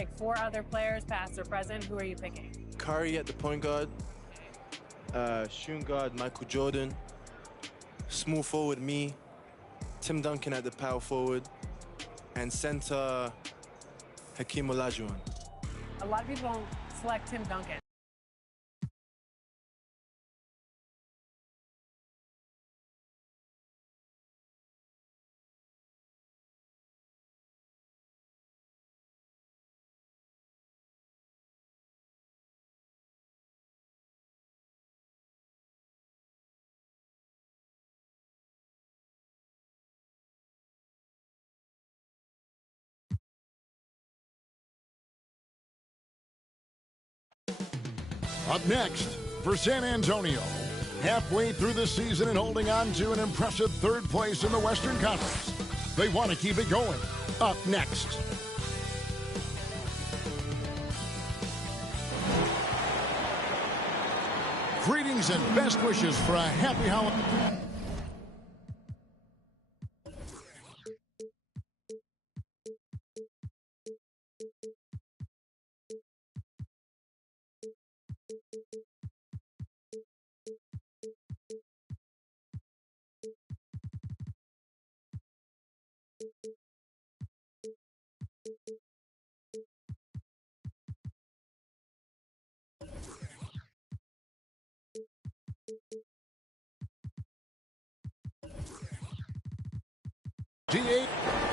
pick 4 other players, past or present. Who are you picking? Curry at the point guard, shooting guard Michael Jordan, small forward me, Tim Duncan at the power forward, and center Hakeem Olajuwon. A lot of people select Tim Duncan. Up next, for San Antonio, halfway through the season and holding on to an impressive 3rd place in the Western Conference. They want to keep it going. Up next. Greetings and best wishes for a happy holiday.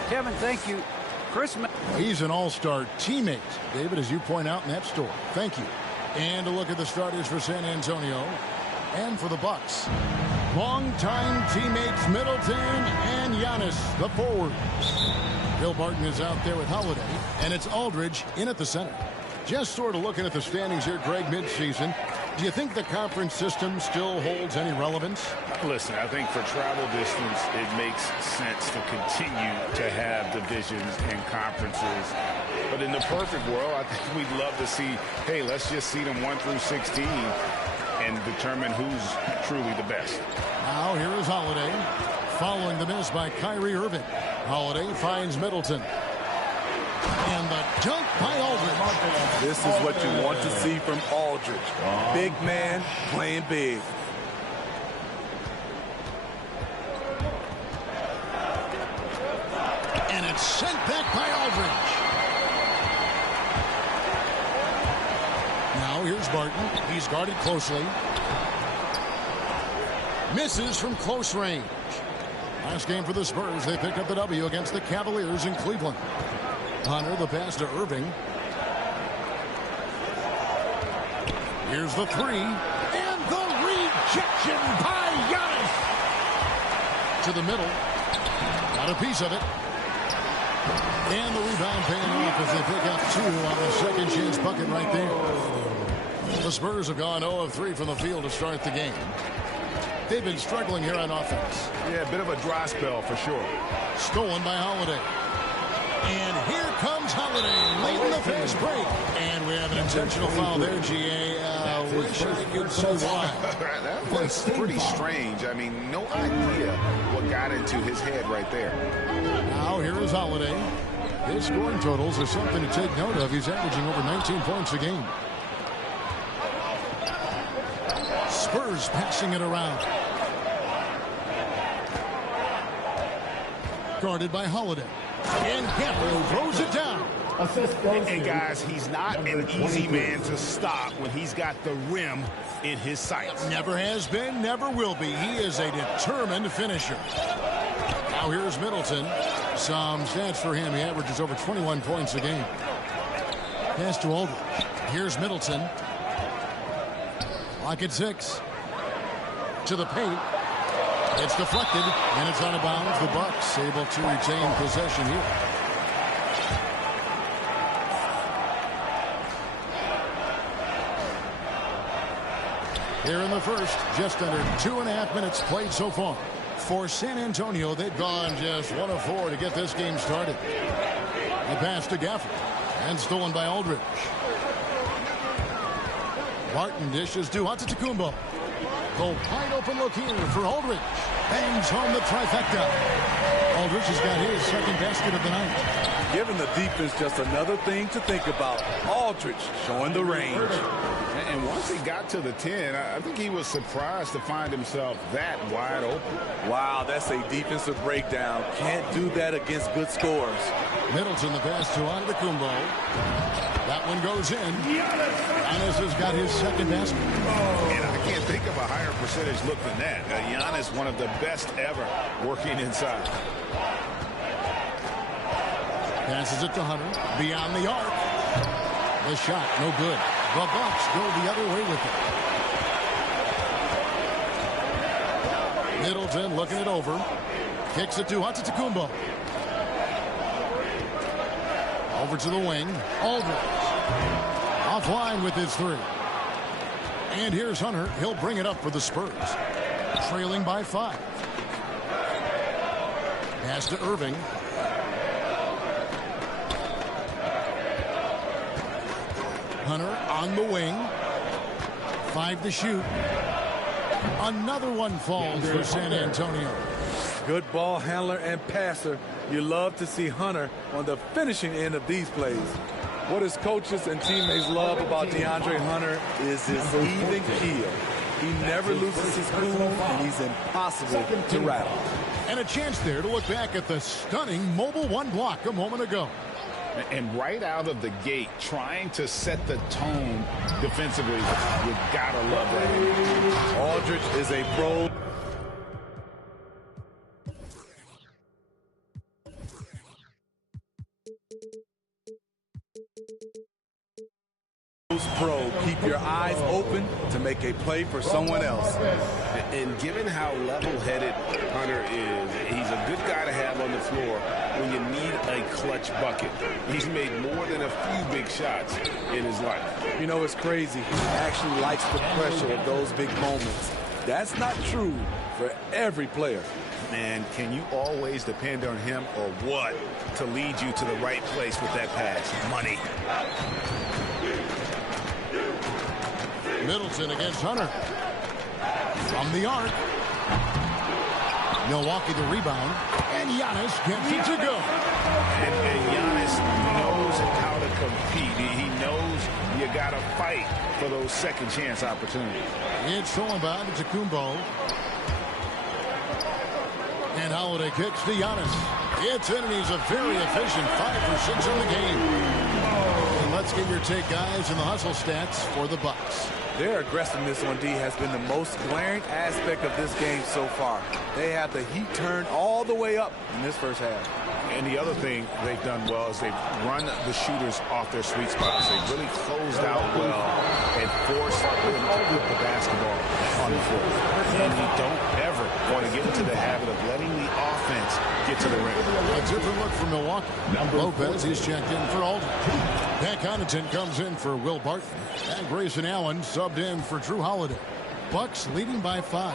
Kevin, thank you. Chris, he's an all-star teammate, David, as you point out in that story. Thank you. And a look at the starters for San Antonio and for the Bucks. Longtime teammates Middleton and Giannis, the forwards. Bill Barton is out there with Holiday, and it's Aldridge in at the center. Just sort of looking at the standings here, Greg, midseason. Do you think the conference system still holds any relevance? Listen, I think for travel distance, it makes sense to continue to have divisions and conferences. But in the perfect world, I think we'd love to see, hey, let's just see them 1 through 16 and determine who's truly the best. Now here is Holiday, following the miss by Kyrie Irving. Holiday finds Middleton. And the dunk by Aldridge. This is what you want to see from Aldridge. Big man playing big. And it's sent back by Aldridge. Now here's Barton. He's guarded closely. Misses from close range. Last game for the Spurs, they picked up the W against the Cavaliers in Cleveland. Hunter, the pass to Irving. Here's the 3. And the rejection by Giannis. To the middle. Got a piece of it. And the rebound paying off as they pick up 2 on the second chance bucket right there. The Spurs have gone 0 of 3 from the field to start the game. They've been struggling here on offense. Yeah, a bit of a dry spell for sure. Stolen by Holiday. And here comes Holiday late in the fast break. And we have an intentional foul there, GA. Wish I could say why. That was pretty strange. I mean, no idea what got into his head right there. Now here is Holiday. His scoring totals are something to take note of. He's averaging over 19 points a game. Spurs passing it around. Guarded by Holiday. And Gafford throws it down. And guys, he's not an easy man to stop when he's got the rim in his sights. Never has been, never will be. He is a determined finisher. Now here's Middleton. Some stats for him. He averages over 21 points a game. Pass to Aldridge. Here's Middleton. Lock at 6. To the paint. It's deflected, and it's out of bounds. The Bucks able to retain possession here. Here in the first, just under 2.5 minutes played so far. For San Antonio, they've gone just 1 of 4 to get this game started. The pass to Gafford, and stolen by Aldridge. Barton dishes to Antetokounmpo. The wide open look here for Aldridge. Bangs home the trifecta. Aldridge has got his second basket of the night. Giving the defense just another thing to think about. Aldridge showing the range. And once he got to the 10, I think he was surprised to find himself that wide open. Wow, that's a defensive breakdown. Can't do that against good scores. Middleton the pass to Antetokounmpo. That one goes in. Giannis has got his second basket. And I can't think of a higher percentage look than that. Giannis, one of the best ever working inside. Passes it to Hunter. Beyond the arc. The shot, no good. The Bucks go the other way with it. Middleton looking it over. Kicks it to Antetokounmpo. Over to the wing. Aldridge. Offline with his three. And here's Hunter. He'll bring it up for the Spurs. Trailing by 5. Pass to Irving. Hunter on the wing. 5 to shoot. Another one falls for San Antonio. Good ball handler and passer. You love to see Hunter on the finishing end of these plays. What his coaches and teammates love about DeAndre Hunter is his even keel. He never loses his cool, and he's impossible to rattle. And a chance there to look back at the stunning mobile one block a moment ago. And right out of the gate, trying to set the tone defensively, you gotta love that. Aldridge is a pro. Pro, keep your eyes open to make a play for someone else. And given how level-headed Hunter is, he's a good guy to have on the floor when you need a clutch bucket. He's made more than a few big shots in his life. You know, it's crazy. He actually likes the pressure of those big moments. That's not true for every player. Man, can you always depend on him or what to lead you to the right place with that pass? Money. Middleton against Hunter. From the arc. Milwaukee the rebound. And Giannis gets it to go. And Giannis knows how to compete. He knows you got to fight for those second chance opportunities. It's thrown by Antetokounmpo. And Holiday kicks to Giannis. It's in, and he's a very efficient 5 for 6 in the game. And let's get your take, guys, in the hustle stats for the Bucks. Their aggressiveness on D has been the most glaring aspect of this game so far. They have the heat turned all the way up in this first half. And the other thing they've done well is they've run the shooters off their sweet spots. They've really closed out well and forced them to put the basketball on the floor. And you don't ever want to get into the habit of letting the offense get to the rim. A different look for Milwaukee. Lopez, he's checked in for Aldridge. Pat Connaughton comes in for Will Barton. And Grayson Allen subbed in for Drew Holiday. Bucks leading by 5.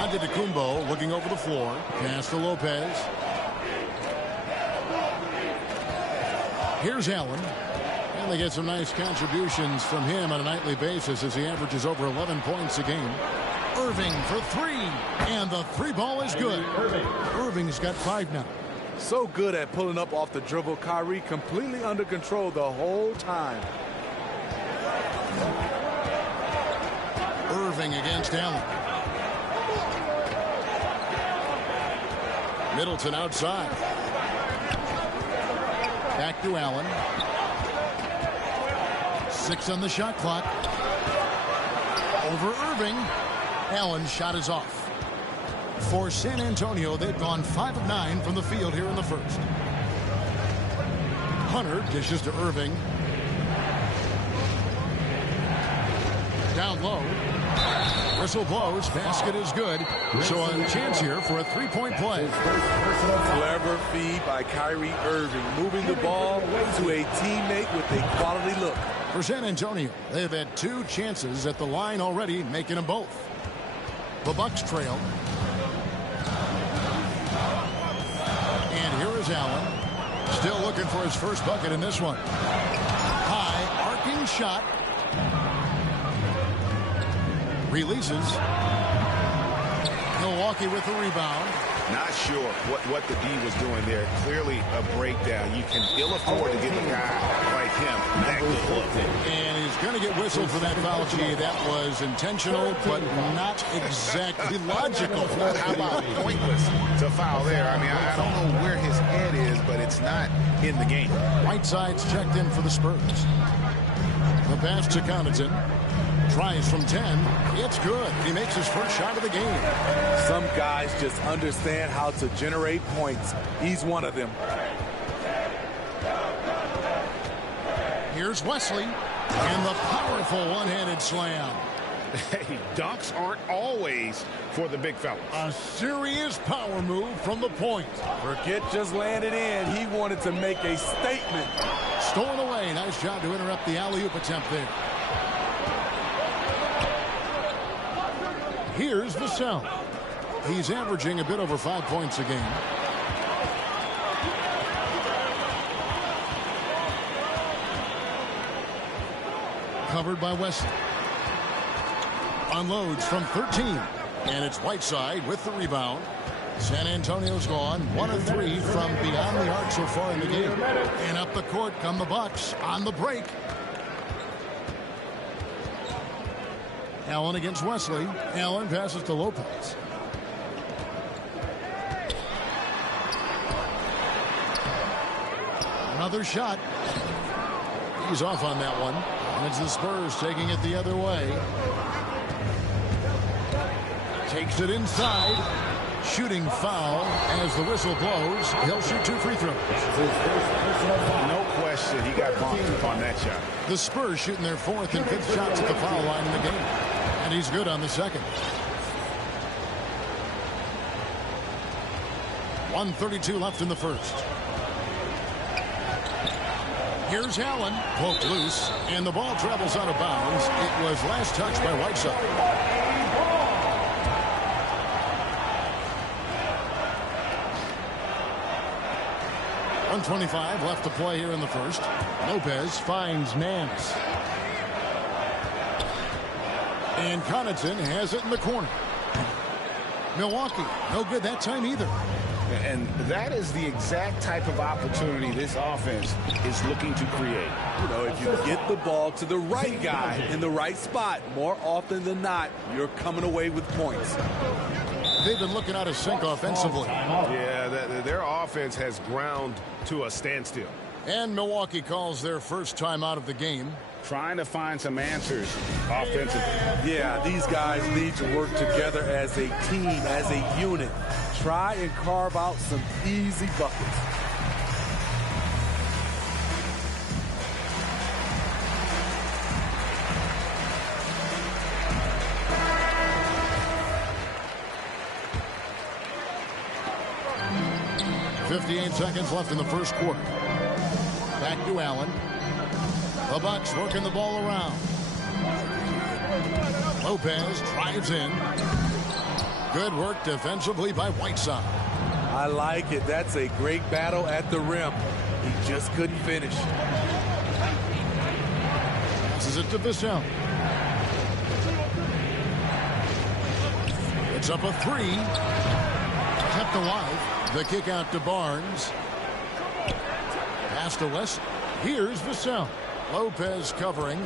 Antetokounmpo looking over the floor. Pass to Lopez. Here's Allen. And they get some nice contributions from him on a nightly basis as he averages over 11 points a game. Irving for 3. And the 3 ball is good. Irving's got 5 now. So good at pulling up off the dribble. Kyrie completely under control the whole time. Irving against Allen. Middleton outside. Back to Allen. 6 on the shot clock. Over Irving. Allen's shot is off. For San Antonio, they've gone 5 of 9 from the field here in the first. Hunter dishes to Irving. Down low. Whistle blows. Basket is good. So a chance here for a 3-point play. Clever feed by Kyrie Irving, moving the ball to a teammate with a quality look. For San Antonio, they've had 2 chances at the line already, making them both. The Bucks trail. And here is Allen. Still looking for his first bucket in this one. High arcing shot. Releases. Milwaukee with the rebound. Not sure what the D was doing there. Clearly a breakdown. You can ill afford to give a guy like him that good look. And he's going to get whistled for that foul, G. That was intentional, but not exactly logical. How about pointless to foul there? I mean, I don't know where his head is, but it's not in the game. Whiteside's checked in for the Spurs. The pass to Connaughton. Tries from 10. It's good. He makes his first shot of the game. Some guys just understand how to generate points. He's one of them. Here's Wesley. And the powerful one-handed slam. Hey, dunks aren't always for the big fellas. A serious power move from the point. Forget just landed in. He wanted to make a statement. Stolen away. Nice job to interrupt the alley-oop attempt there. Here's Vassell. He's averaging a bit over 5 points a game. Covered by Wesley. Unloads from 13. And it's Whiteside with the rebound. San Antonio's gone 1 of 3 from beyond the arc so far in the game. And up the court come the Bucks on the break. Allen against Wesley. Allen passes to Lopez. Another shot. He's off on that one. And it's the Spurs taking it the other way. Takes it inside. Shooting foul as the whistle blows. He'll shoot 2 free throws. No question he got bumped on that shot. The Spurs shooting their 4th and 5th shots at the foul line in the game. And he's good on the second. 1:32 left in the first. Here's Allen. Poked loose. And the ball travels out of bounds. It was last touched by Whiteside. .125 left to play here in the first. Lopez finds Nance. And Connaughton has it in the corner. Milwaukee, no good that time either. And that is the exact type of opportunity this offense is looking to create. You know, if you get the ball to the right guy in the right spot, more often than not, you're coming away with points. They've been looking out of sync offensively. Yeah, their offense has ground to a standstill. And Milwaukee calls their first time out of the game. Trying to find some answers offensively. Yeah, these guys need to work together as a team, as a unit. Try and carve out some easy buckets. .58 seconds left in the first quarter. Back to Allen. The Bucks working the ball around. Lopez drives in. Good work defensively by Whiteside. I like it. That's a great battle at the rim. He just couldn't finish. Passes it to Vassell. It's up a 3. Kept alive. The kick out to Barnes. Pass to West. Here's Vassell. Lopez covering.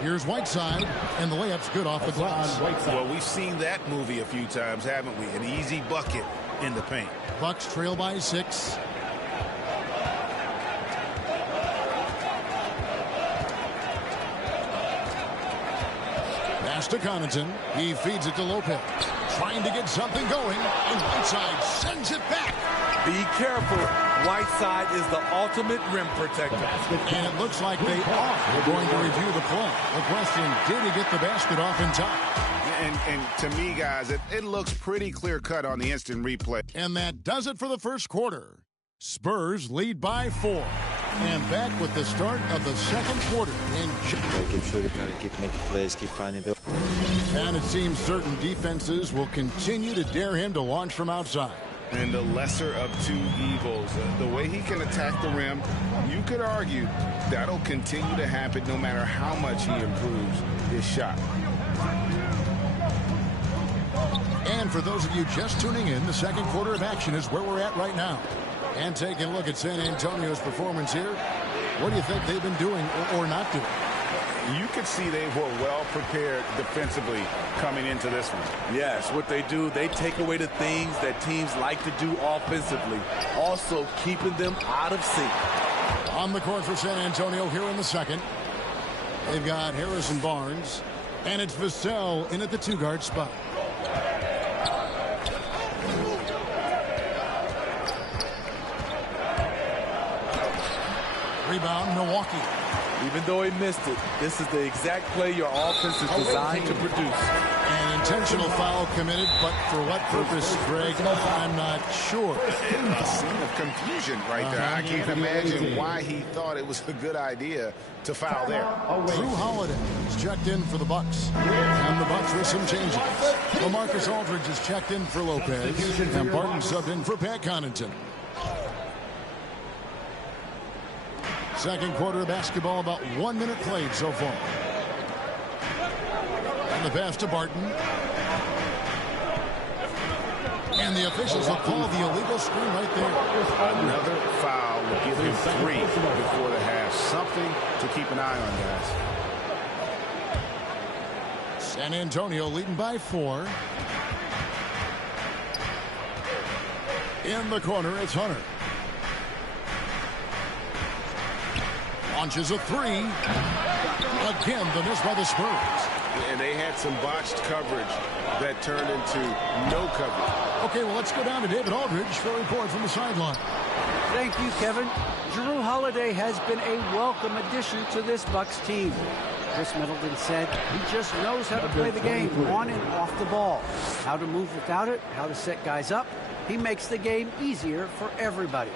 Here's Whiteside, and the layup's good off the glass. Well, we've seen that movie a few times, haven't we? An easy bucket in the paint. Bucks trail by 6. Pass to Connaughton. He feeds it to Lopez. Trying to get something going, and Whiteside sends it back. Be careful. Whiteside is the ultimate rim protector. And it looks like they are going to review the play. The question, did he get the basket off in time? And to me, guys, it looks pretty clear-cut on the instant replay. And that does it for the first quarter. Spurs lead by 4. And back with the start of the second quarter. Keep shooting, keep making plays, keep finding the... And it seems certain defenses will continue to dare him to launch from outside. And the lesser of two evils. The way he can attack the rim, you could argue that'll continue to happen no matter how much he improves his shot. And for those of you just tuning in, the second quarter of action is where we're at right now. And taking a look at San Antonio's performance here, what do you think they've been doing or not doing? You could see they were well prepared defensively coming into this one. Yes, what they do, they take away the things that teams like to do offensively, also keeping them out of sync. On the court for San Antonio here in the second, they've got Harrison Barnes, and it's Vassell in at the two-guard spot. Rebound, Milwaukee. Even though he missed it, this is the exact play your offense is designed to produce. An intentional foul committed, but for what purpose, Greg, I'm not sure. A scene of confusion right there. I can't imagine why he thought it was a good idea to foul there. Drew Holiday is checked in for the Bucks. And the Bucks with some changes. LaMarcus Aldridge is checked in for Lopez. And Barton subbed in for Pat Connaughton. Second quarter of basketball, about 1 minute played so far. And the pass to Barton. And the officials have called the illegal screen right there. Another foul will give him 3 before the half. Something to keep an eye on, guys. San Antonio leading by 4. In the corner, it's Hunter. Launches a 3. Again, the miss by the Spurs. And they had some botched coverage that turned into no coverage. Okay, well, let's go down to David Aldridge for a report from the sideline. Thank you, Kevin. Drew Holiday has been a welcome addition to this Bucks team. Chris Middleton said he just knows how to play the game on and off the ball, how to move without it, how to set guys up. He makes the game easier for everybody.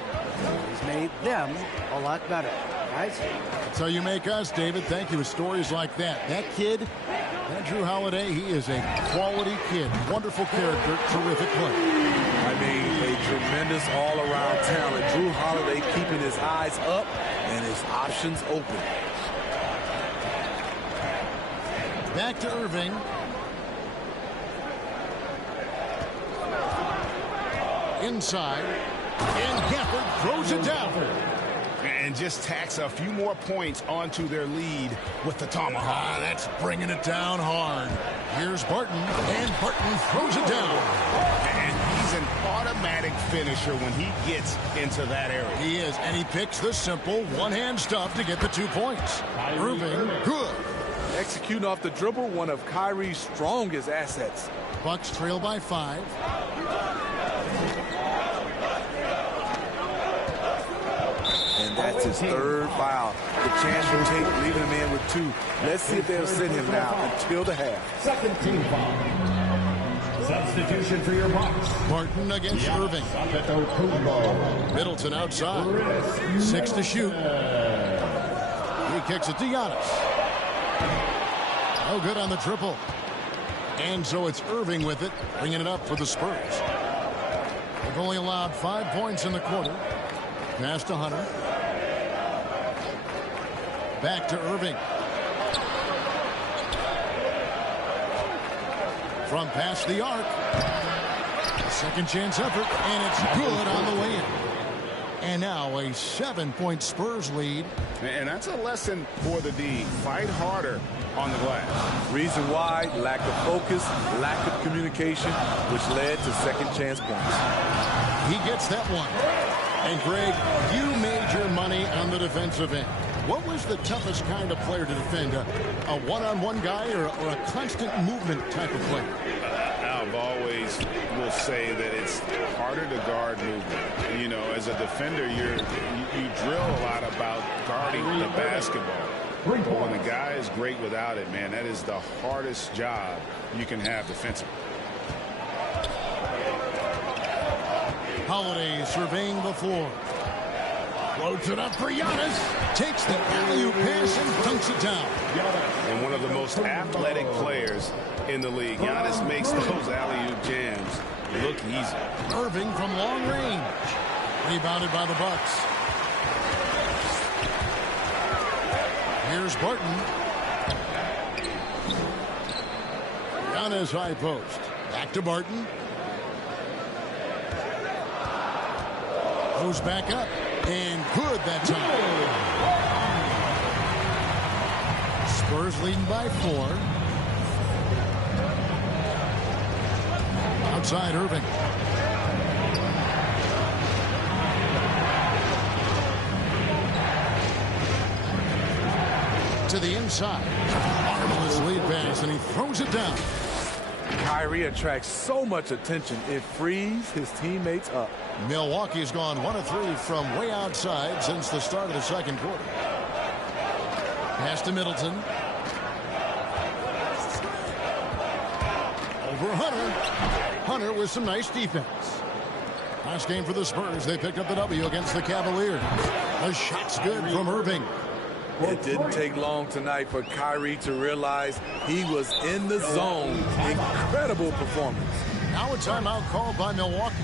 He's made them a lot better. Guys? That's how you make us, David. Thank you. With stories like that. That kid, that Drew Holiday, he is a quality kid. Wonderful character, terrific play. I mean, a tremendous all-around talent. Drew Holiday keeping his eyes up and his options open. Back to Irving. Inside. And Gafford throws it down. And just tacks a few more points onto their lead with the tomahawk. That's bringing it down hard. Here's Barton, and Barton throws it down. And he's an automatic finisher when he gets into that area. He is, and he picks the simple one-hand stuff to get the 2 points. Irving, good. Executing off the dribble, one of Kyrie's strongest assets. Bucks trail by 5. And that's his 3rd foul. The chance for Tate leaving him in with 2. Let's see if they'll sit him now until the half. Second team foul. Substitution for your Bucks. Barton against Irving. Middleton outside. 6 to shoot. He kicks it to Giannis. No good on the triple. And so it's Irving with it, bringing it up for the Spurs. They've only allowed 5 points in the quarter. Pass to Hunter. Back to Irving. From past the arc. A second chance effort, and it's good on the way in. And now a 7-point Spurs lead. And that's a lesson for the D. Fight harder on the glass. Reason why, lack of focus, lack of communication, which led to second chance points. He gets that one. And Greg, you made your money on the defensive end. What was the toughest kind of player to defend? A one-on-one guy or a constant movement type of player? I've always will say that it's harder to guard movement. You know, as a defender, you drill a lot about guarding the basketball. But when the guy is great without it, man, that is the hardest job you can have defensively. Holiday surveying the floor. Floats it up for Giannis. Takes the alley-oop pass and dunks it down. And one of the most athletic players in the league. Giannis makes those alley-oop jams look easy. Irving from long range. Rebounded by the Bucks. Here's Barton. On his high post. Back to Barton. Goes back up. And good that time. Spurs leading by 4. Outside Irving. To the inside. Marvelous lead pass, and he throws it down. Kyrie attracts so much attention, it frees his teammates up. Milwaukee's gone 1 of 3 from way outside since the start of the second quarter. Pass to Middleton. Over Hunter. Hunter with some nice defense. Last game for the Spurs, they picked up the W against the Cavaliers. The shot's good from Irving. It didn't take long tonight for Kyrie to realize he was in the zone. Incredible performance. Now a timeout called by Milwaukee.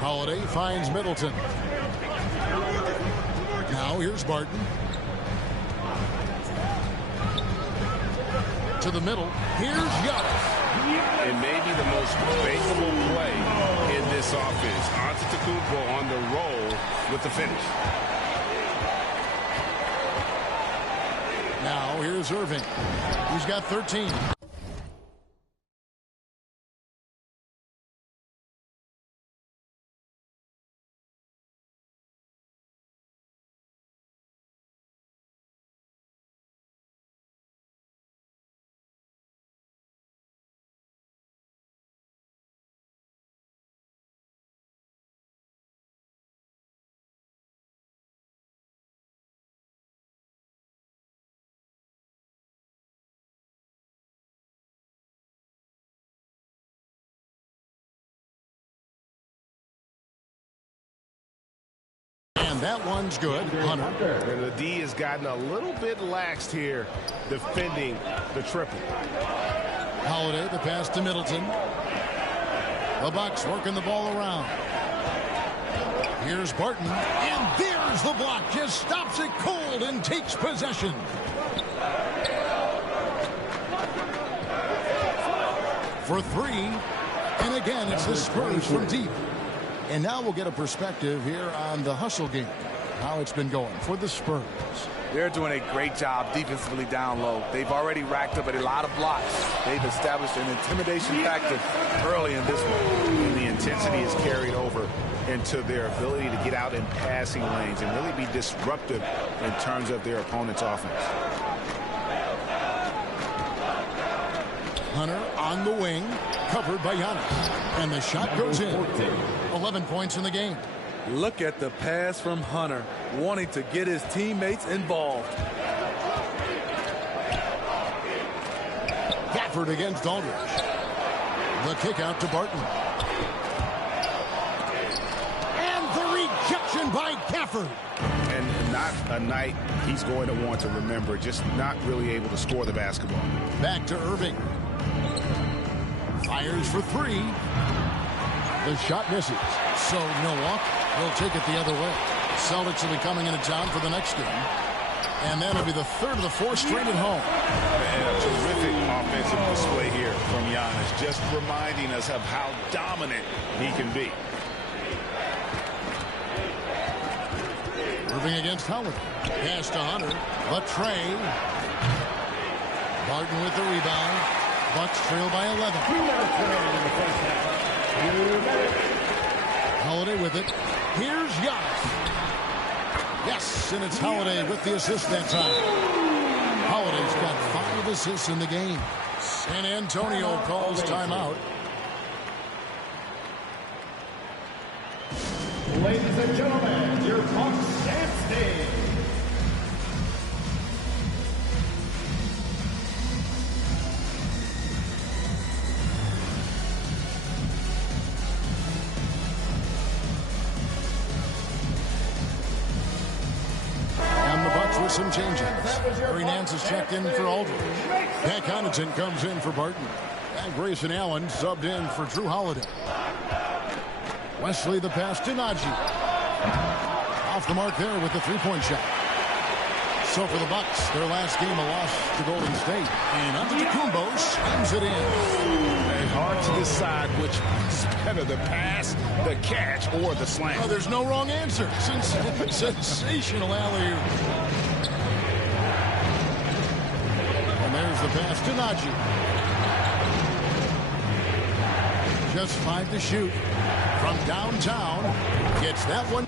Holiday finds Middleton. Now here's Barton. To the middle. Here's Giannis. It may be the most favorable play in this offense. Antetokounmpo on the roll with the finish. Now here's Irving. He's got 13. And that one's good. Hunter. And the D has gotten a little bit laxed here defending the triple. Holiday, the pass to Middleton. The Bucks working the ball around. Here's Barton. And there's the block. Just stops it cold and takes possession. For 3. And again, it's the Spurs from deep. And now we'll get a perspective here on the hustle game, how it's been going for the Spurs. They're doing a great job defensively down low. They've already racked up a lot of blocks. They've established an intimidation factor early in this one. And the intensity is carried over into their ability to get out in passing lanes and really be disruptive in terms of their opponent's offense. Hunter on the wing, covered by Giannis. And the shot goes in. 11 points in the game. Look at the pass from Hunter, wanting to get his teammates involved. Gafford against Aldridge. The kick out to Barton. And the rejection by Gafford. And not a night he's going to want to remember, just not really able to score the basketball. Back to Irving. Fires for 3. The shot misses. So Milwaukee will take it the other way. Celtics will be coming into town for the next game. And that'll be the 3rd of the 4 straight at home. And a terrific offensive display here from Giannis, just reminding us of how dominant he can be. Irving against Howard. Pass to Hunter. Latrey. Barton with the rebound. Bucks trail by 11. Holiday with it. Here's Giannis. Yes, and it's Holiday with the assist that time. Holiday's got 5 assists in the game. San Antonio calls timeout. Ladies and gentlemen, your Bucks and Steve. with some changes. Barry Nance is checked in for Aldridge. Pat Connaughton comes in for Barton. And Grayson Allen subbed in for Drew Holiday. Wesley the pass to Najee. Off the mark there with the three-point shot. So for the Bucks, their last game a loss to Golden State. And Antetokounmpo slams it in. And hard to decide which is better, the pass, the catch, or the slam. Oh, there's no wrong answer. Sensational alley-oop. And there's the pass to Najee. Just 5 to shoot from downtown. Gets that one.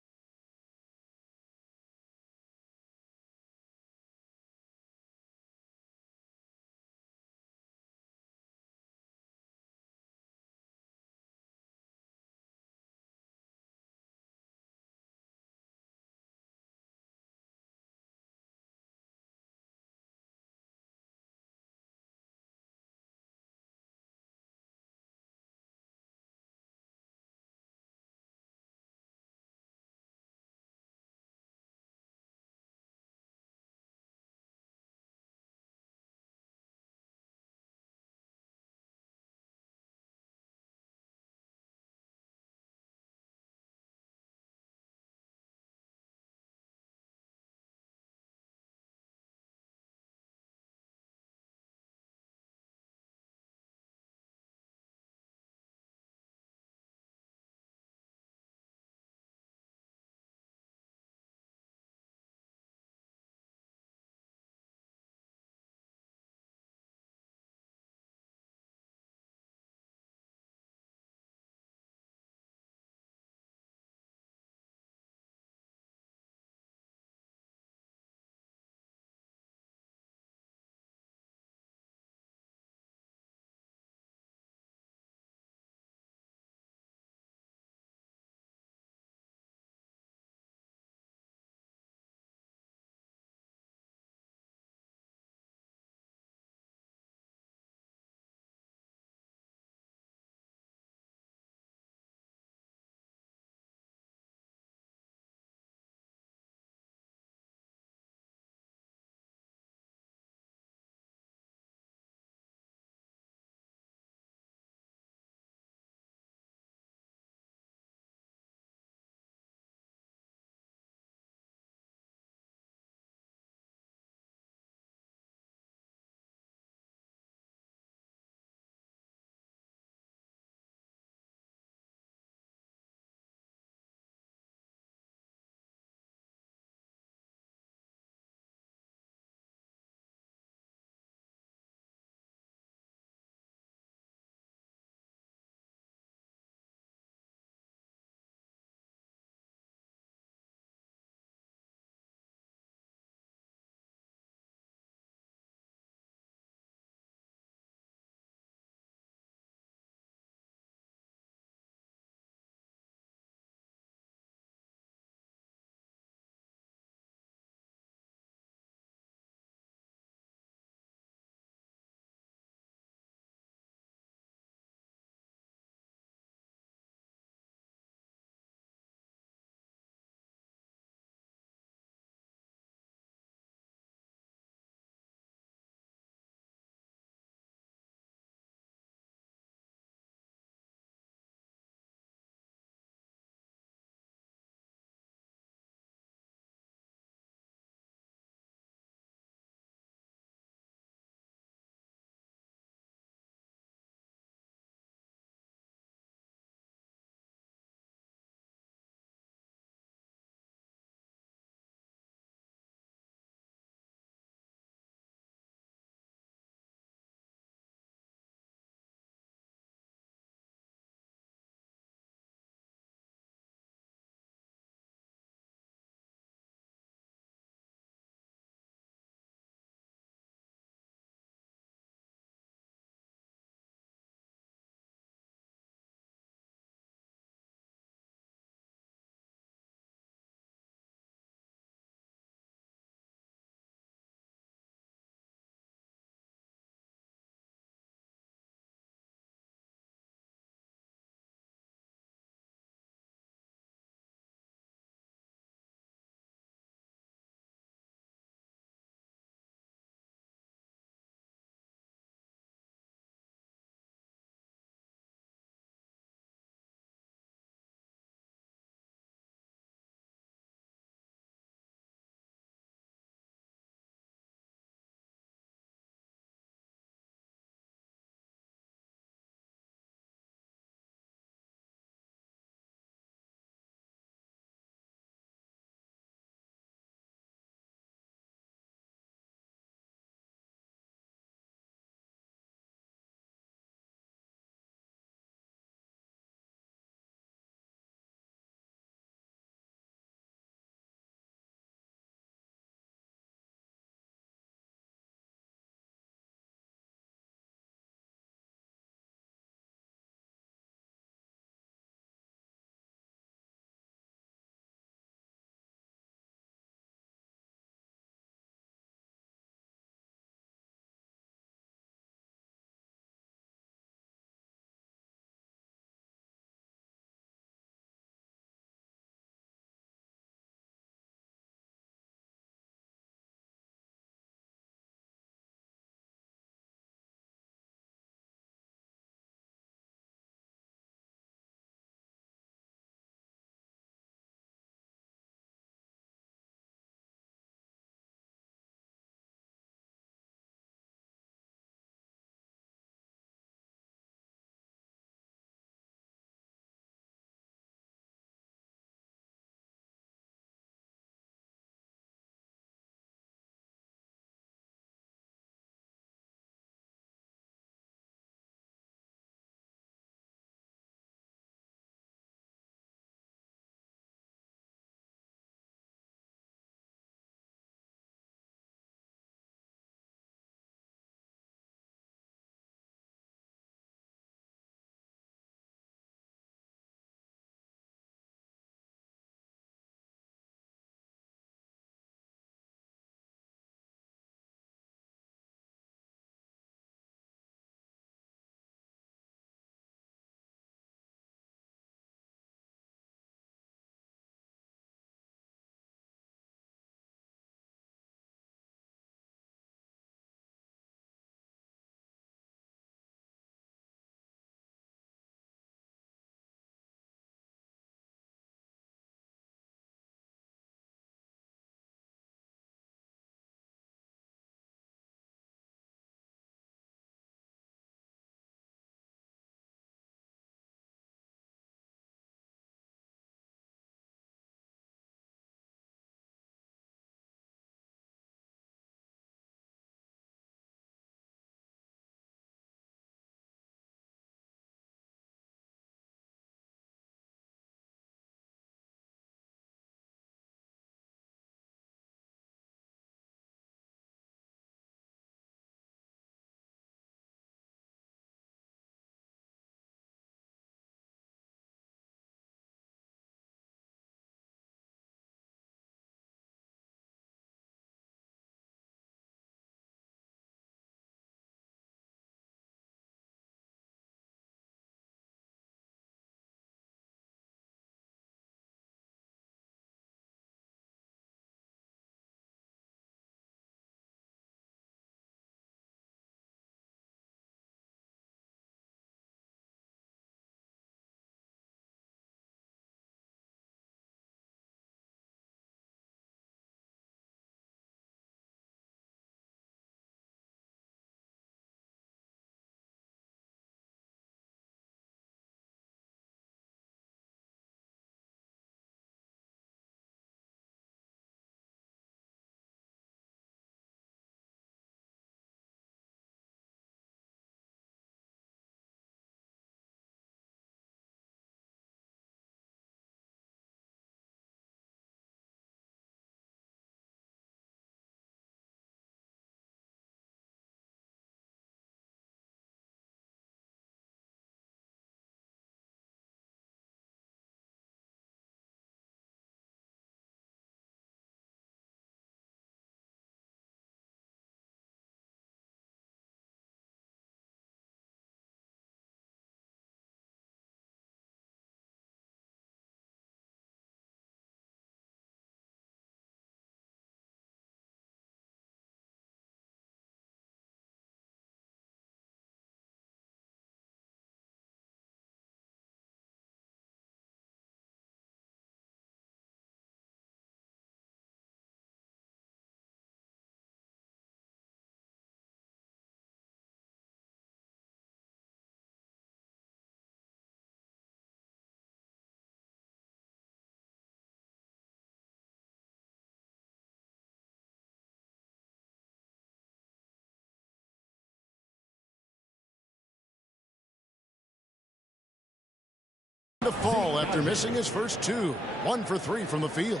The fall after missing his first two. 1 for 3 from the field.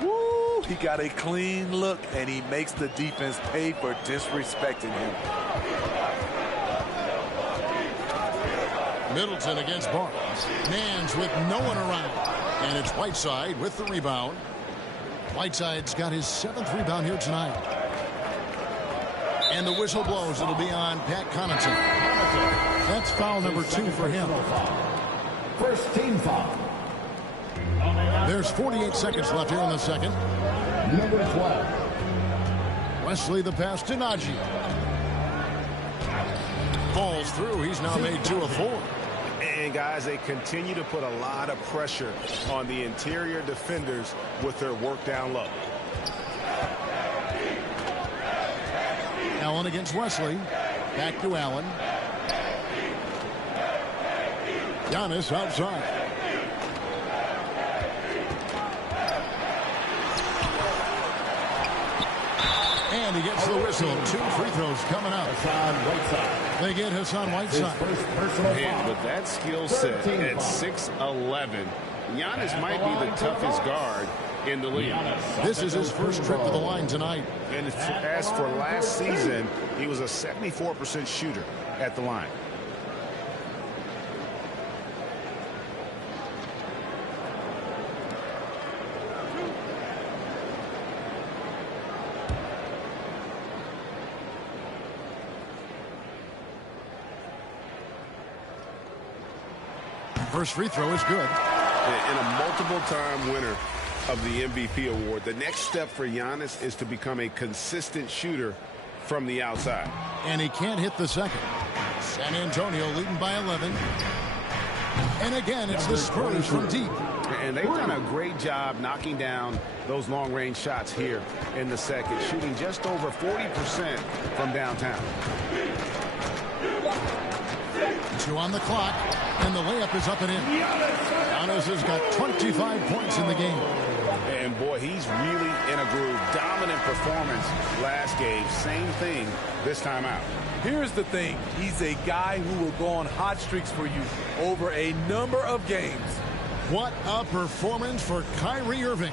Woo! He got a clean look, and he makes the defense pay for disrespecting him. Middleton against Barnes. Mans with no one around. And it's Whiteside with the rebound. Whiteside's got his 7th rebound here tonight. And the whistle blows. It'll be on Pat Connaughton. That's foul number 2 for him. First team foul. There's 48 seconds left here in the second. Number 12. Wesley the pass to Najee. Falls through. He's now made 2 of 4. And guys, they continue to put a lot of pressure on the interior defenders with their work down low. Allen against Wesley. Back to Allen. Giannis outside. And he gets the whistle. 2 free throws coming up. They get Hassan Whiteside. And with that skill set at 6'11", Giannis might be the toughest guard in the league. This is his first trip to the line tonight. And as for last season, he was a 74% shooter at the line. First free throw is good. And a multiple-time winner of the MVP award, the next step for Giannis is to become a consistent shooter from the outside. And he can't hit the second. San Antonio leading by 11. And again, it's the Spurs from deep. And they've done a great job knocking down those long-range shots here in the second, shooting just over 40% from downtown. 2 on the clock, and the layup is up and in. Giannis has got 25 points in the game. And boy, he's really in a groove. Dominant performance last game. Same thing this time out. Here's the thing. He's a guy who will go on hot streaks for you over a number of games. What a performance for Kyrie Irving.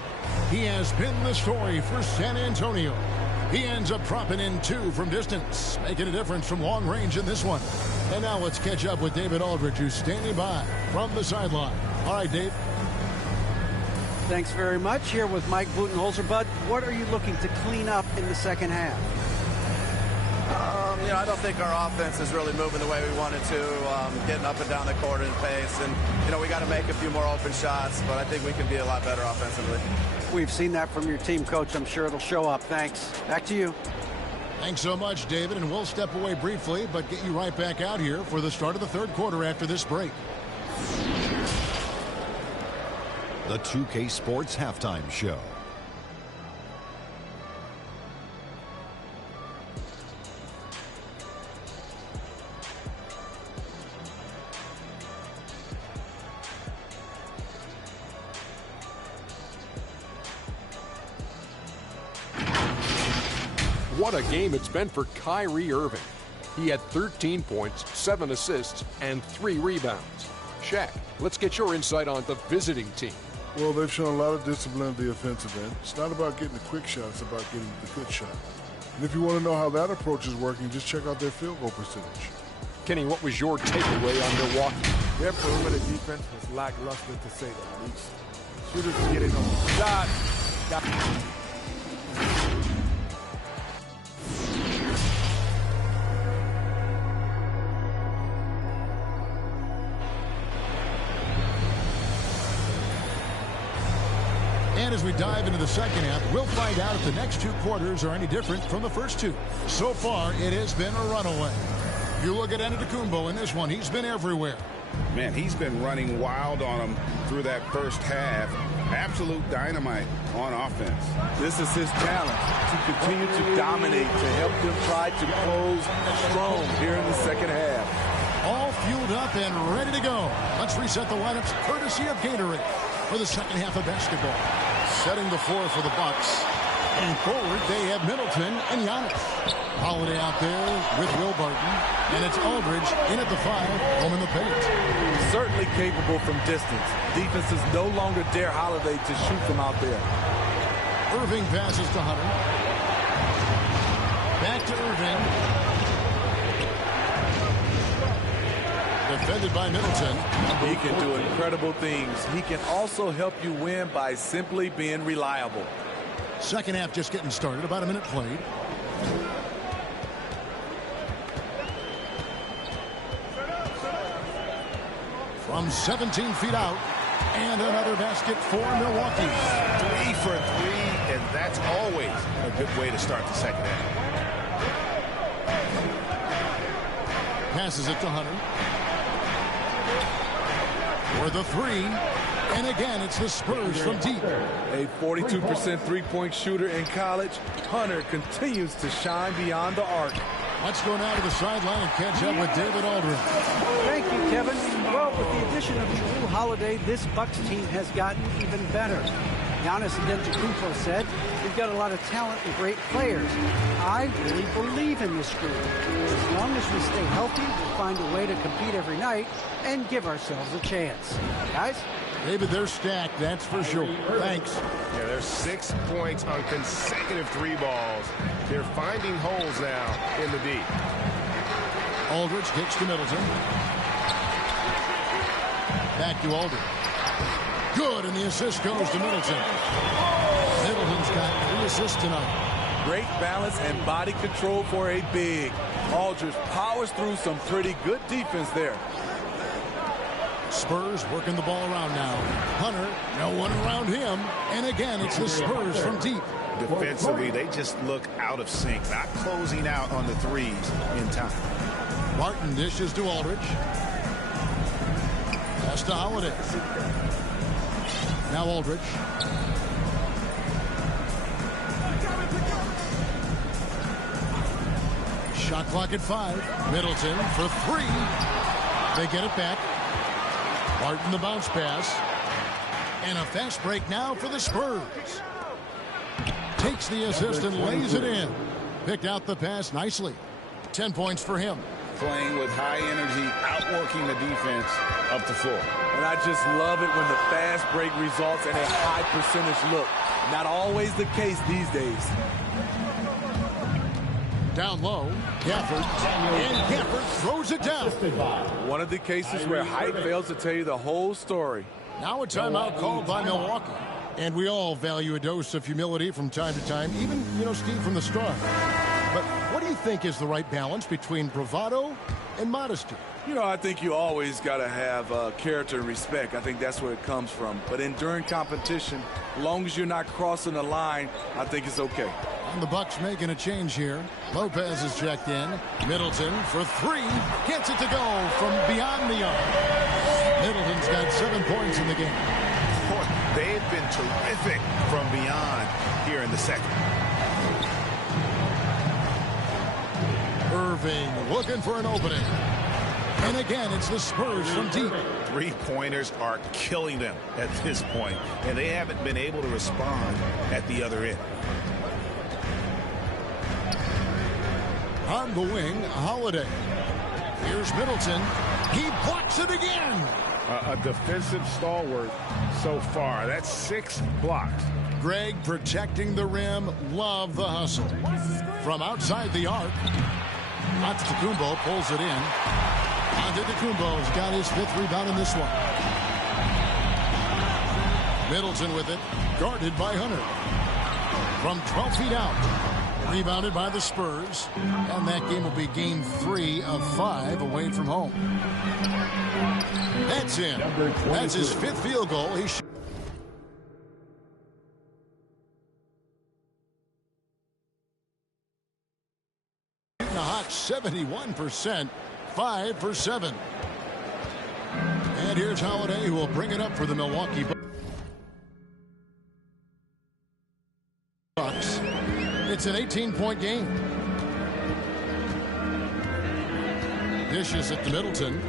He has been the story for San Antonio. He ends up dropping in 2 from distance, making a difference from long range in this one. And now let's catch up with David Aldridge, who's standing by from the sideline. All right, Dave. Thanks very much. Here with Mike Budenholzer. Bud, what are you looking to clean up in the second half? I don't think our offense is really moving the way we wanted to, getting up and down the court in pace. And, we got to make a few more open shots, but I think we can be a lot better offensively. We've seen that from your team, Coach. I'm sure it'll show up. Thanks. Back to you. Thanks so much, David, and we'll step away briefly, but get you right back out here for the start of the third quarter after this break. The 2K Sports Halftime Show. What a game it's been for Kyrie Irving. He had 13 points, 7 assists, and 3 rebounds. Shaq, let's get your insight on the visiting team. Well, they've shown a lot of discipline at the offensive end. It's not about getting the quick shot, it's about getting the good shot. And if you want to know how that approach is working, just check out their field goal percentage. Kenny, what was your takeaway on Milwaukee? Their perimeter defense was lackluster, to say the least. Shooters are getting on the shot. And as we dive into the second half, we'll find out if the next 2 quarters are any different from the first 2. So far, it has been a runaway. You look at Antetokounmpo in this one, he's been everywhere. Man, he's been running wild on him through that first half. Absolute dynamite on offense. This is his challenge, to continue to dominate, to help them try to close strong here in the second half. All fueled up and ready to go. Let's reset the lineups courtesy of Gatorade for the second half of basketball. Setting the floor for the Bucks. And forward, they have Middleton and Giannis. Holiday out there with Will Barton. And it's Aldridge in at the 5, home in the paint. Certainly capable from distance. Defenses no longer dare Holiday to shoot from out there. Irving passes to Hunter. Back to Irving. Defended by Middleton. He can do incredible things. He can also help you win by simply being reliable. Second half just getting started. About a minute played. From 17 feet out. And another basket for Milwaukee. 3 for 3, and that's always a good way to start the second half. Passes it to Hunter. For the 3. And again, it's the Spurs from deep. A 42% three-point shooter in college. Hunter continues to shine beyond the arc. Let's go now to the sideline and catch up with David Aldridge. Thank you, Kevin. Well, with the addition of Jrue Holiday, this Bucks team has gotten even better. Giannis Antetokounmpo said, "We've got a lot of talent and great players. I really believe in this group. As long as we stay healthy, we'll find a way to compete every night and give ourselves a chance." Guys? David, they're stacked, that's for sure. Thanks. Yeah, there's 6 points on consecutive 3 balls. They're finding holes now in the D. Aldridge kicks to Middleton. Back to Aldridge. Good, and the assist goes to Middleton. Middleton's got 3 assists tonight. Great balance and body control for a big. Aldridge powers through some pretty good defense there. Spurs working the ball around now. Hunter, no one around him. And again, it's the Spurs from deep. Defensively, they just look out of sync, not closing out on the threes in time. Martin dishes to Aldridge. Pass to Holiday. Now Aldridge. Shot clock at 5. Middleton for 3. They get it back. Martin the bounce pass. And a fast break now for the Spurs. Takes the assist and lays it in. Picked out the pass nicely. 10 points for him. Playing with high energy, outworking the defense up the floor. And I just love it when the fast break results in a high percentage look. Not always the case these days. Down low, Gafford, and Gafford throws it down. One of the cases where height fails to tell you the whole story. Now a timeout called by Milwaukee. And we all value a dose of humility from time to time, even, Steve, from the start. But what do you think is the right balance between bravado and modesty? I think you always got to have character and respect. I think that's where it comes from. But during competition, as long as you're not crossing the line, I think it's okay. And the Bucks making a change here. Lopez is checked in. Middleton for 3. Gets it to go from beyond the arc. Middleton's got 7 points in the game. They've been terrific from beyond here in the second. Irving looking for an opening. And again, it's the Spurs from deep. 3-pointers are killing them at this point, and they haven't been able to respond at the other end. On the wing, Holiday. Here's Middleton. He blocks it again. A defensive stalwart so far. That's 6 blocks. Greg protecting the rim. Love the hustle. From outside the arc, Antetokounmpo pulls it in. Antetokounmpo's got his 5th rebound in this one. Middleton with it, guarded by Hunter. From 12 feet out, rebounded by the Spurs. And that game will be game 3 of 5 away from home. That's in. That's his 5th field goal. He's shooting a hot 71%. 5 for 7. And here's Holiday, who will bring it up for the Milwaukee Bucks. It's an 18-point game. Dishes it to Middleton.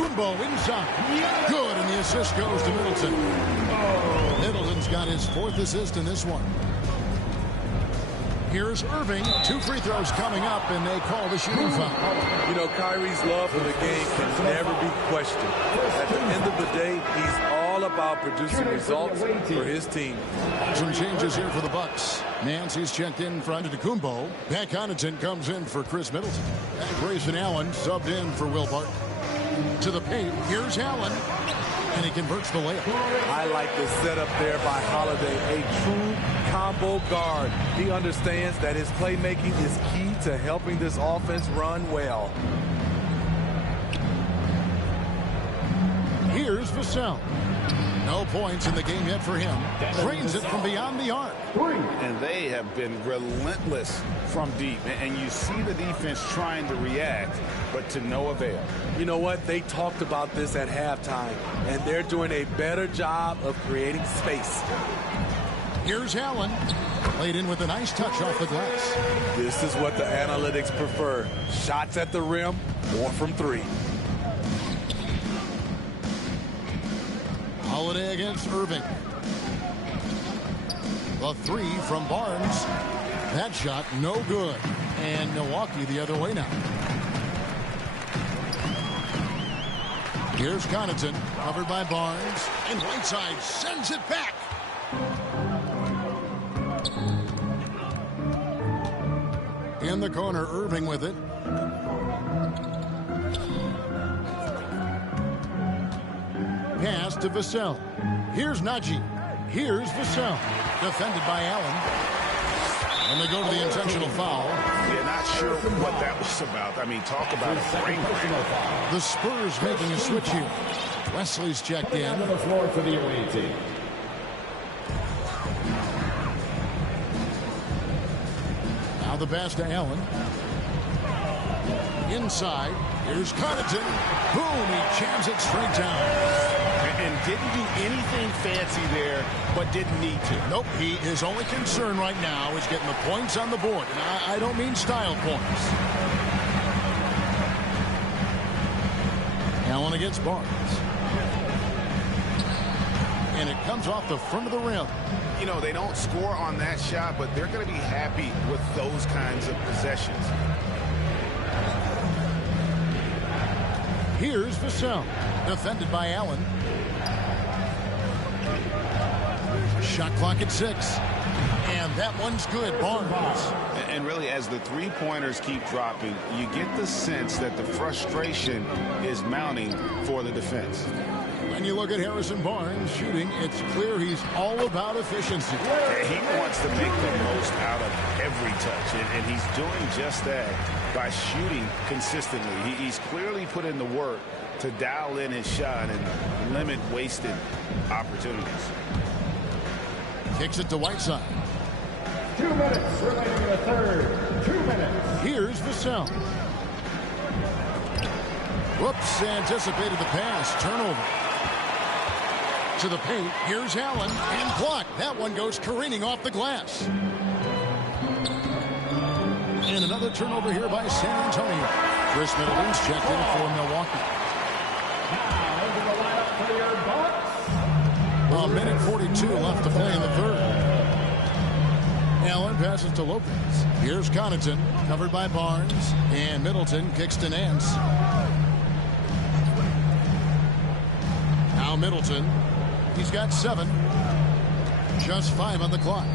Antetokounmpo inside. Good, and the assist goes to Middleton. Middleton's got his 4th assist in this one. Here's Irving. 2 free throws coming up, and they call the shooting foul. You know, Kyrie's love for the game can never be questioned. At the end of the day, he's all about producing results for his team. Some changes here for the Bucks. Nancy's checked in for Antetokounmpo. Pat Connaughton comes in for Chris Middleton. And Grayson Allen subbed in for Will Barton. To the paint, here's Allen, and he converts the layup. I like the setup there by Holiday, a true combo guard. He understands that his playmaking is key to helping this offense run well. Here's Vassell. No points in the game yet for him. Drains it from beyond the arc. And they have been relentless from deep. And you see the defense trying to react, but to no avail. You know what? They talked about this at halftime, and they're doing a better job of creating space. Here's Allen. Played in with a nice touch off the glass. This is what the analytics prefer. Shots at the rim or from 3. Holiday against Irving. The 3 from Barnes. That shot no good. And Milwaukee the other way now. Here's Connaughton, covered by Barnes. And Whiteside sends it back. In the corner, Irving with it. Pass to Vassell. Here's Najee. Here's Vassell. Defended by Allen. And they go to the intentional foul. Yeah, not sure what that was about. I mean, talk about a brain break. The Spurs making a switch here. Wesley's checked in. On the floor for the away team. Now the pass to Allen. Inside. Here's Connaughton. Boom, he jams it straight down. And didn't do anything fancy there, but didn't need to. Nope, his only concern right now is getting the points on the board. And I don't mean style points. Allen against Barnes. And it comes off the front of the rim. You know, they don't score on that shot, but they're going to be happy with those kinds of possessions. Here's Vassell. Defended by Allen. Shot clock at 6. And that one's good. Barnes. And really, as the three-pointers keep dropping, you get the sense that the frustration is mounting for the defense. When you look at Harrison Barnes shooting, it's clear he's all about efficiency. He wants to make the most out of every touch, and he's doing just that by shooting consistently. He's clearly put in the work to dial in his shot and limit wasted opportunities. Kicks it to Whiteside. 2 minutes remaining in the third. 2 minutes. Here's Vassell. Whoops, anticipated the pass. Turnover. To the paint. Here's Allen. And blocked. That one goes careening off the glass. And another turnover here by San Antonio. Chris Middleton's checked in for Milwaukee. Now into the lineup for your Bucks. A minute 42 left to play in the third. Allen passes to Lopez. Here's Connaughton, covered by Barnes. And Middleton kicks to Nance. Now Middleton. He's got 7. Just 5 on the clock.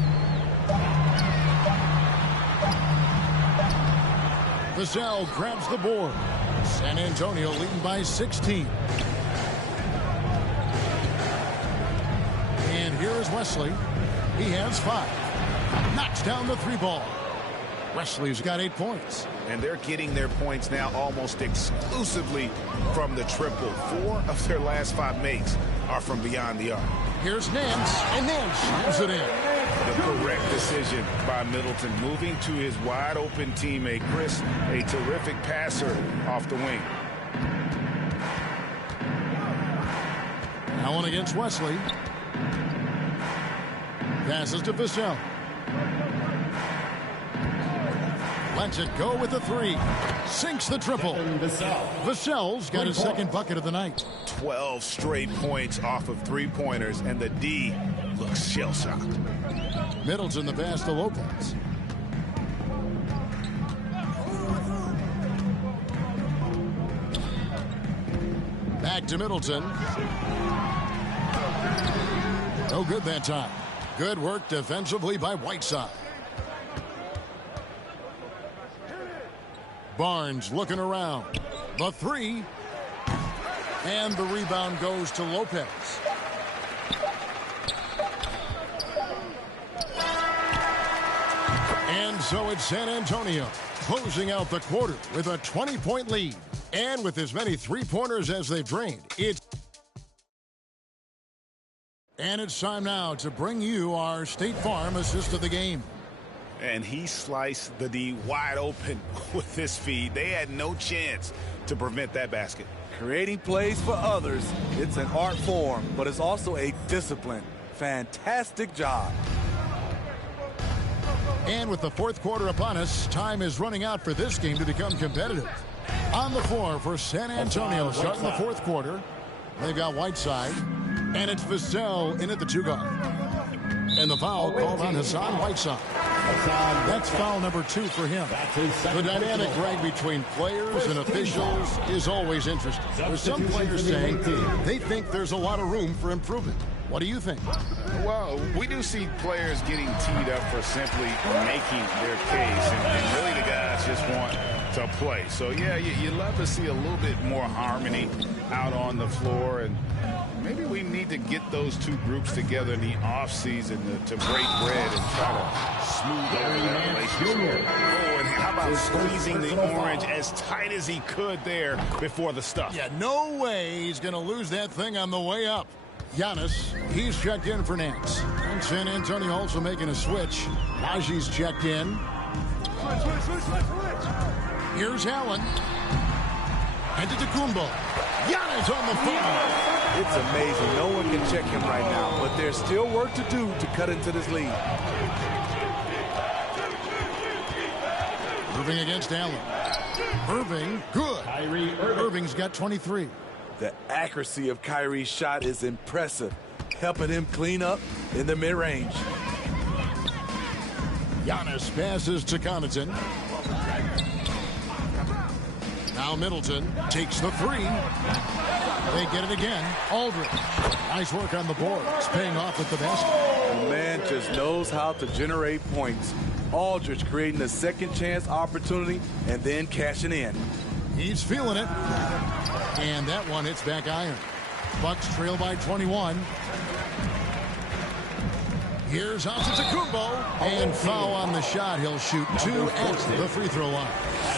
Vassell grabs the board. San Antonio leading by 16. And here is Wesley. He has 5. Knocks down the 3 ball. Wesley's got 8 points. And they're getting their points now almost exclusively from the triple. 4 of their last 5 makes are from beyond the arc. Here's Nance, and Nance shoots it in. The correct decision by Middleton, moving to his wide-open teammate, Chris, a terrific passer off the wing. Allen against Wesley. Passes to Vassell. Lets it go with the three. Sinks the triple. Vassell's got his second bucket of the night. 12 straight points off of three-pointers, and the D looks shell-shocked. Middleton the pass to Lopez. Back to Middleton. No good that time. Good work defensively by Whiteside. Barnes looking around. The three. And the rebound goes to Lopez. And so it's San Antonio closing out the quarter with a 20-point lead. And with as many three-pointers as they've drained, it's time now to bring you our State Farm assist of the game. And he sliced the D wide open with his feed. They had no chance to prevent that basket. Creating plays for others, it's an art form, but it's also a discipline. Fantastic job. And with the fourth quarter upon us, time is running out for this game to become competitive. On the floor for San Antonio, starting the fourth quarter, they've got Whiteside, and it's Vassell in at the two-guard. And the foul called on Hassan Whiteside. That's foul number 2 for him. The dynamic drag between players and officials is always interesting. With some players saying they think there's a lot of room for improvement. What do you think? Well, we do see players getting teed up for simply making their case, and really the guys just want to play. So, yeah, you love to see a little bit more harmony out on the floor, and maybe we need to get those two groups together in the offseason to break bread and try to smooth over that relationship. Oh, and how about squeezing the orange as tight as he could there before the stuff? Yeah, no way he's going to lose that thing on the way up. Giannis, he's checked in for Nance. And San Antonio also making a switch. Najee's checked in. Here's Allen. And to Tacumbo. Giannis on the foul. It's amazing. No one can check him right now, but there's still work to do to cut into this lead. Irving against Allen. Irving, good. Irving's got 23. The accuracy of Kyrie's shot is impressive, helping him clean up in the mid-range. Giannis passes to Connaughton. Now Middleton takes the three. They get it again. Aldridge. Nice work on the board. It's paying off with the basket. The man just knows how to generate points. Aldridge creating a second chance opportunity and then cashing in. He's feeling it. And that one hits back iron. Bucks trail by 21. Here's Antetokounmpo. And foul on the shot. He'll shoot 2 at the free throw line.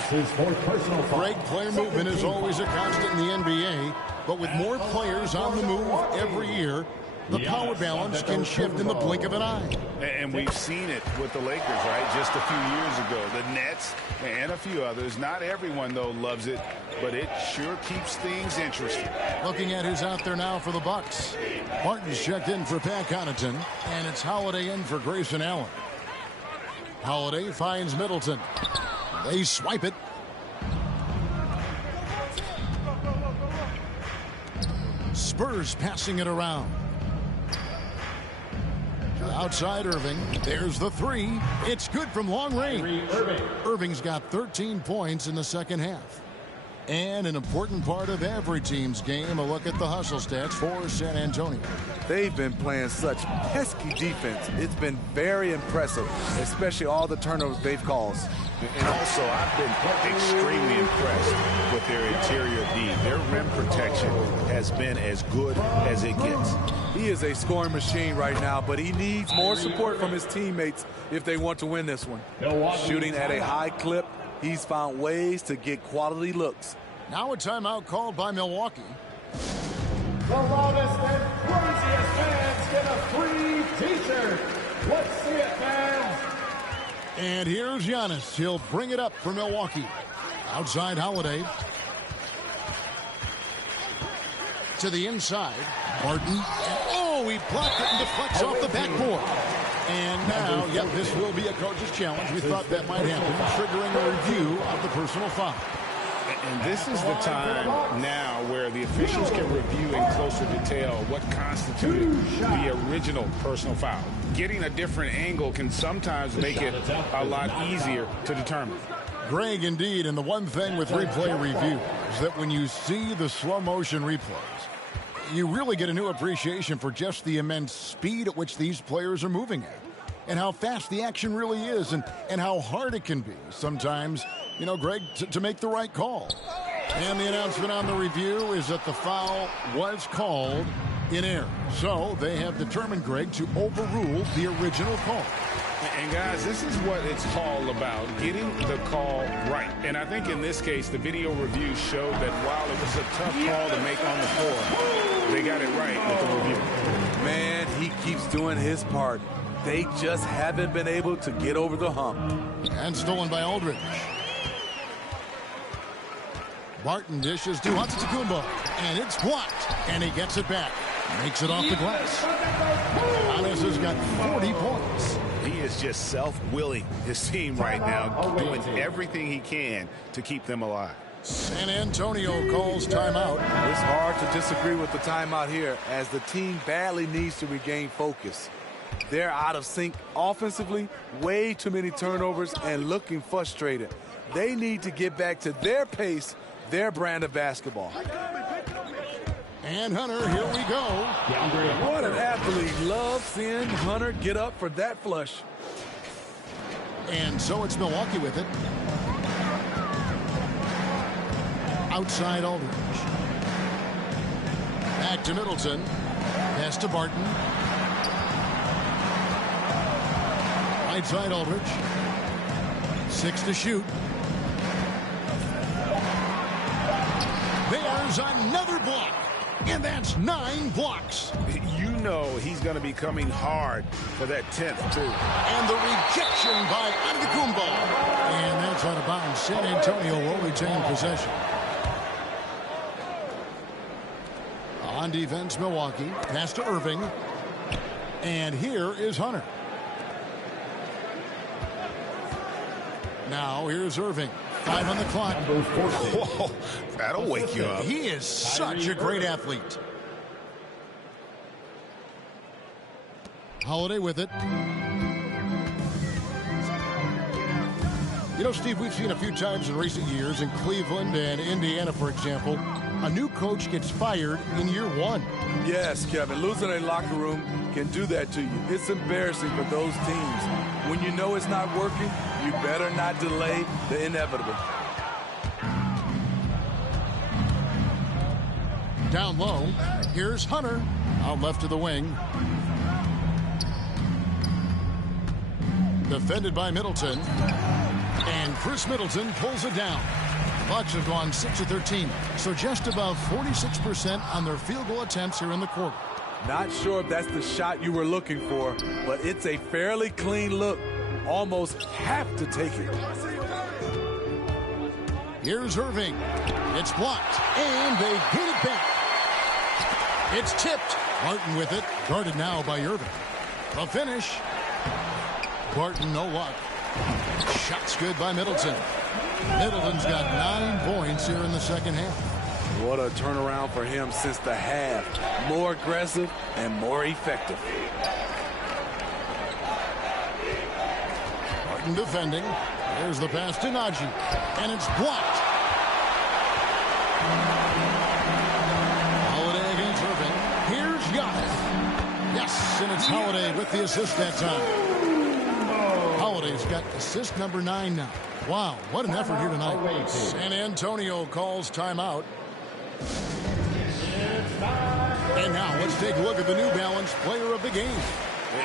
His fourth personal foul. Great player movement is always a constant in the NBA. But with more players on the move every year, the power balance can shift in the blink of an eye. And we've seen it with the Lakers, right? Just a few years ago. The Nets and a few others. Not everyone, though, loves it, but it sure keeps things interesting. Looking at who's out there now for the Bucks. Martin's checked in for Pat Connaughton, and it's Holiday in for Grayson Allen. Holiday finds Middleton. They swipe it. Spurs passing it around. Outside Irving. There's the three. It's good from long range. Irving's got 13 points in the second half. And an important part of every team's game, a look at the hustle stats for San Antonio. They've been playing such pesky defense. It's been very impressive, especially all the turnovers they've caused. And also, I've been extremely impressed with their interior D. Their rim protection has been as good as it gets. He is a scoring machine right now, but he needs more support from his teammates if they want to win this one. Shooting at a high clip, he's found ways to get quality looks. Now a timeout called by Milwaukee. The loudest and craziest fans get a free T-shirt. Let's see it, fans. And here's Giannis. He'll bring it up for Milwaukee. Outside Holiday. To the inside. Martin. And he blocked it and deflects off the backboard. And now, yep, this will be a coach's challenge. We thought that might happen, triggering a review of the personal foul. And this is the time now where the officials can review in closer detail what constituted the original personal foul. Getting a different angle can sometimes make it a lot easier to determine. Greg, indeed, and the one thing with replay review is that when you see the slow motion replays, you really get a new appreciation for just the immense speed at which these players are moving at, and how fast the action really is, and how hard it can be sometimes, you know, Greg, to make the right call. And the announcement on the review is that the foul was called in error. So they have determined, Greg, to overrule the original call. And guys, this is what it's all about, getting the call right. And I think in this case, the video review showed that while it was a tough call to make on the floor, they got it right with the review. Man, he keeps doing his part. They just haven't been able to get over the hump. And stolen by Aldridge. Barton dishes to Antetokounmpo, and it's blocked, and he gets it back. Makes it off the glass. Giannis has got 40 points. He is just self-willing his team right now, doing everything he can to keep them alive. San Antonio calls timeout. It's hard to disagree with the timeout here, as the team badly needs to regain focus. They're out of sync offensively, way too many turnovers, and looking frustrated. They need to get back to their pace, their brand of basketball. And Hunter, here we go. What an athlete. Love seeing Hunter get up for that flush. And so it's Milwaukee with it. Outside Aldridge. Back to Middleton. Pass to Barton. Right side Aldridge. 6 to shoot. There's another block. And that's 9 blocks. You know he's going to be coming hard for that 10th, too. And the rejection by Antetokounmpo. And that's out of bounds. San Antonio will retain possession. On defense, Milwaukee. Pass to Irving. And here is Hunter. Now here's Irving. 5 on the clock. Whoa, that'll wake you up. He is such a great athlete. Holiday with it. You know, Steve, we've seen a few times in recent years in Cleveland and Indiana, for example, a new coach gets fired in year 1. Yes, Kevin, losing a locker room can do that to you. It's embarrassing for those teams. When you know it's not working, you better not delay the inevitable. Down low, here's Hunter, out left to the wing. Defended by Middleton. And Chris Middleton pulls it down. Bucks have gone 6 of 13, so just above 46% on their field goal attempts here in the quarter. Not sure if that's the shot you were looking for, but it's a fairly clean look. Almost have to take it. Here's Irving. It's blocked, and they get it back. It's tipped. Barton with it. Guarded now by Irving. The finish. Barton, no luck. Shot's good by Middleton. Middleton's got 9 points here in the second half. What a turnaround for him since the half. More aggressive and more effective. Barton defending. There's the pass to Najee. And it's blocked. Holiday against Irving. Here's Giannis. Yes, and it's Holiday with the assist that time. Holiday's got assist number 9 now. Wow, what an effort here tonight. San Antonio calls timeout. And now let's take a look at the New Balance player of the game.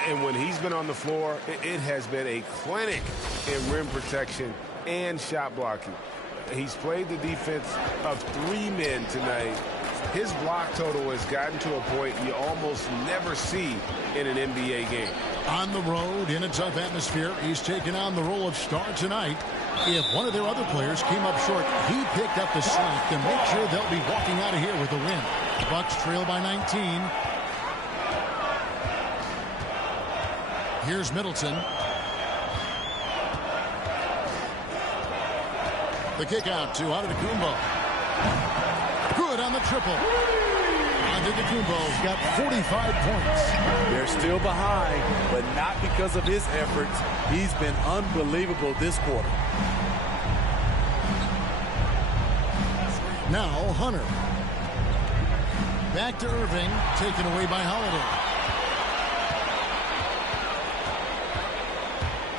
And when he's been on the floor, it has been a clinic in rim protection and shot blocking. He's played the defense of 3 men tonight. His block total has gotten to a point you almost never see in an NBA game. On the road, in a tough atmosphere, he's taken on the role of star tonight. If one of their other players came up short, he picked up the slack to make sure they'll be walking out of here with a win. Bucks trail by 19. Here's Middleton. The kick out to Antetokounmpo. Good on the triple. Antetokounmpo's got 45 points. They're still behind, but not because of his efforts. He's been unbelievable this quarter. Now Hunter. Back to Irving, taken away by Holiday.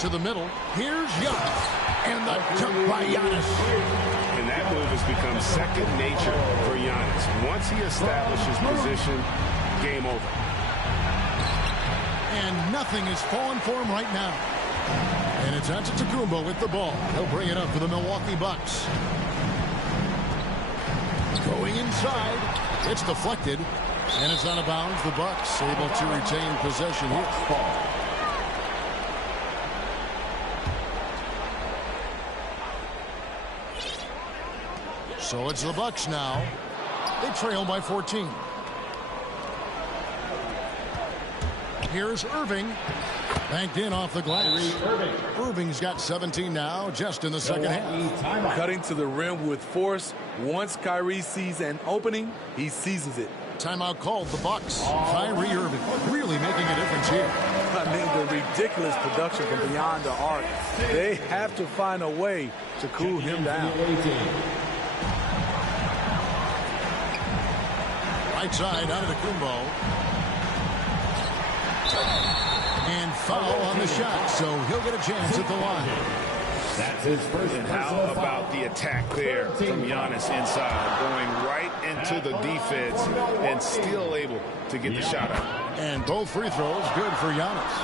To the middle. Here's Giannis. And the jump by Giannis. And that move has become second nature for Giannis. Once he establishes position, game over. And nothing is falling for him right now. And it's Antetokounmpo with the ball. He'll bring it up for the Milwaukee Bucks. Going inside. It's deflected. And it's out of bounds. The Bucks able to retain possession here. So it's the Bucks now. They trail by 14. Here's Irving. Banked in off the glass. Irving's got 17 now, just in the second half. Cutting to the rim with force. Once Kyrie sees an opening, he seizes it. Timeout called the Bucks. Kyrie Irving really making a difference here. I mean, the ridiculous production from beyond the arc. They have to find a way to cool him down. Right side, Antetokounmpo. And foul on the shot, so he'll get a chance at the line. That's his first. And how about the attack there from Giannis inside, going right into the defense and still able to get the shot out. And both free throws good for Giannis.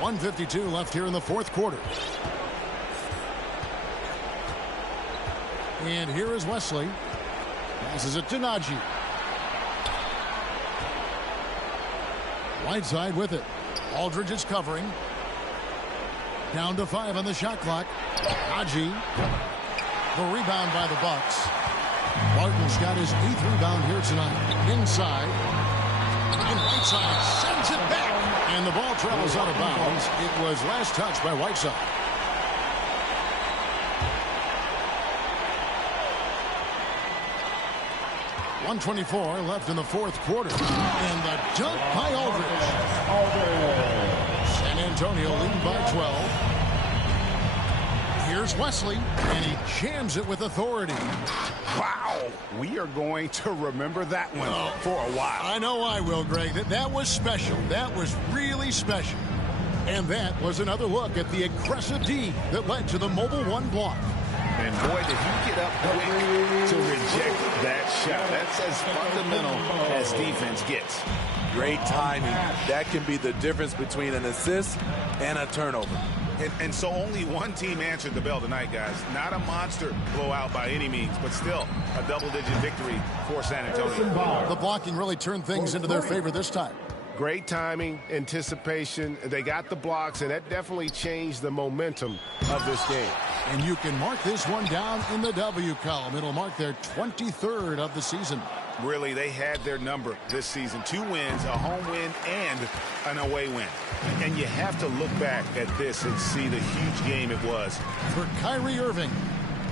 1:52 left here in the fourth quarter. And here is Wesley. Passes it to Najee. Whiteside with it. Aldridge is covering. Down to 5 on the shot clock. Najee. The rebound by the Bucks. Barton's got his 8th rebound here tonight. Inside. And Whiteside sends it back. And the ball travels out of bounds. It was last touched by Whiteside. .124 left in the fourth quarter. And the dunk by Aldridge. San Antonio leading by 12. Here's Wesley, and he jams it with authority. Wow, we are going to remember that one for a while. I know I will, Greg. That was special. That was really special. And that was another look at the aggressive D that led to the Mobile One block. And boy, did he get up quick to reject that shot. That's as fundamental as defense gets. Great timing. That can be the difference between an assist and a turnover. And so only one team answered the bell tonight, guys. Not a monster blowout by any means, but still a double-digit victory for San Antonio. The blocking really turned things into their favor this time. Great timing, anticipation. They got the blocks, and that definitely changed the momentum of this game. And you can mark this one down in the W column. It'll mark their 23rd of the season. Really, they had their number this season. 2 wins, a home win, and an away win. And you have to look back at this and see the huge game it was. For Kyrie Irving.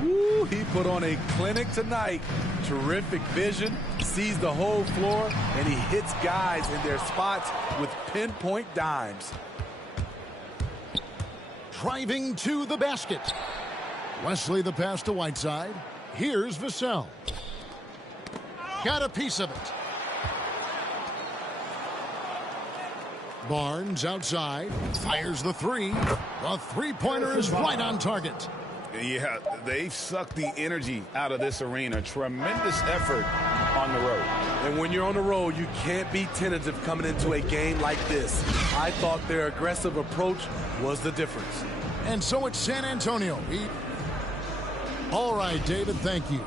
Woo, he put on a clinic tonight. Terrific vision, sees the whole floor, and he hits guys in their spots with pinpoint dimes. Driving to the basket. Wesley the pass to Whiteside. Here's Vassell. Got a piece of it. Barnes outside. Fires the 3. The three-pointer is right on target. Yeah, they've sucked the energy out of this arena. Tremendous effort on the road. And when you're on the road, you can't be tentative coming into a game like this. I thought their aggressive approach was the difference. And so it's San Antonio. All right, David, thank you.